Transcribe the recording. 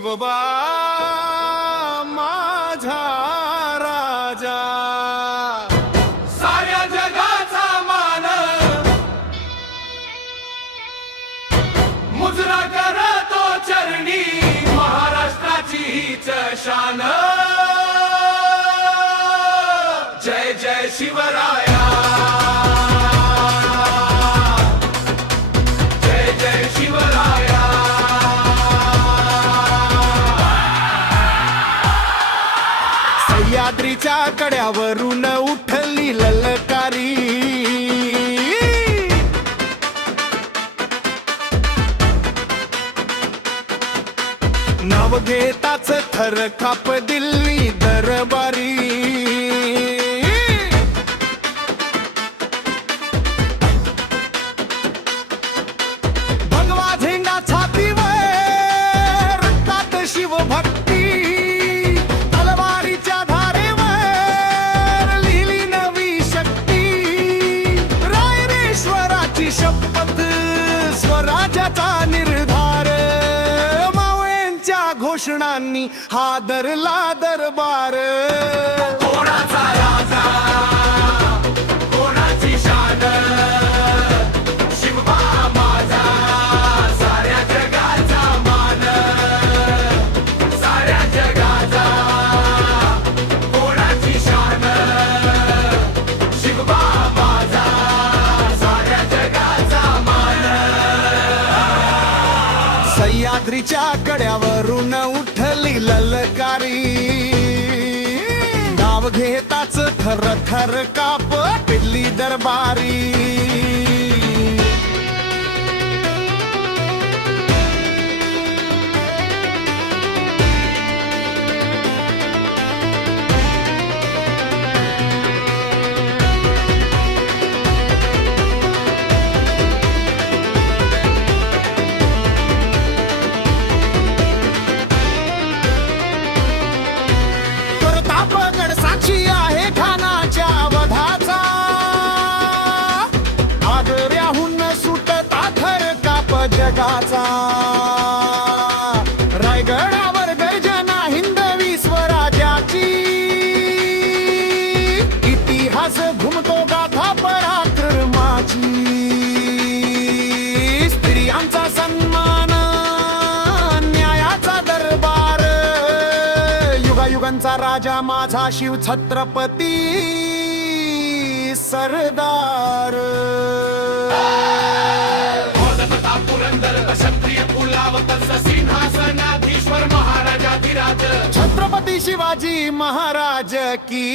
शिवबा माझा राजा, साऱ्या जगाचा मान मुजरा करतो चरणी, महाराष्ट्राची हीच शान। जय जय शिवराया, जय जय शिवराया। सह्याद्रीच्या कड्यावरून उठली ललकारी, नाव घेताच थर काप दिल्ली दरबारी। भगवा झेंडा छातीवर, रक्तात शिवभक्ती, तलवारीच्या धारेवर लिहिली नवी शक्ती। रायरेश्वराची शपथ, स्वराज्याचा निर्धार, मावळ्यांच्या घोषणांनी हादरला दरबार। कोणाचा राजा, कोणाची शान, शिवबा माझा साऱ्या जगाचा मान, साऱ्या जगाचा कोणाची शान, शिवबा माझा साऱ्या जगाचा मान। सह्याद्रीच्या कड्यावरून उठली ललकारी, नाव घेताच थर थर काप दिल्ली दरबारी। प्रतापगड साक्षी आहे ठाणाच्या वधाचा, आग्र्याहून सुटता थर काप जगाचा। रायगडावर गर्जना हिंदवी स्वराज्याची, इतिहास घुमतो गाथा पराक्रमाची। स्त्रियांचा सन्मान, न्यायाचा दरबार, युगायुगांचा राजा माझा शिव छत्रपती सरदार। पुरंदर क्षत्रिय कुलावत सिंहासनाधीश्वर महाराजाधिराज, छत्रपती शिवाजी महाराज की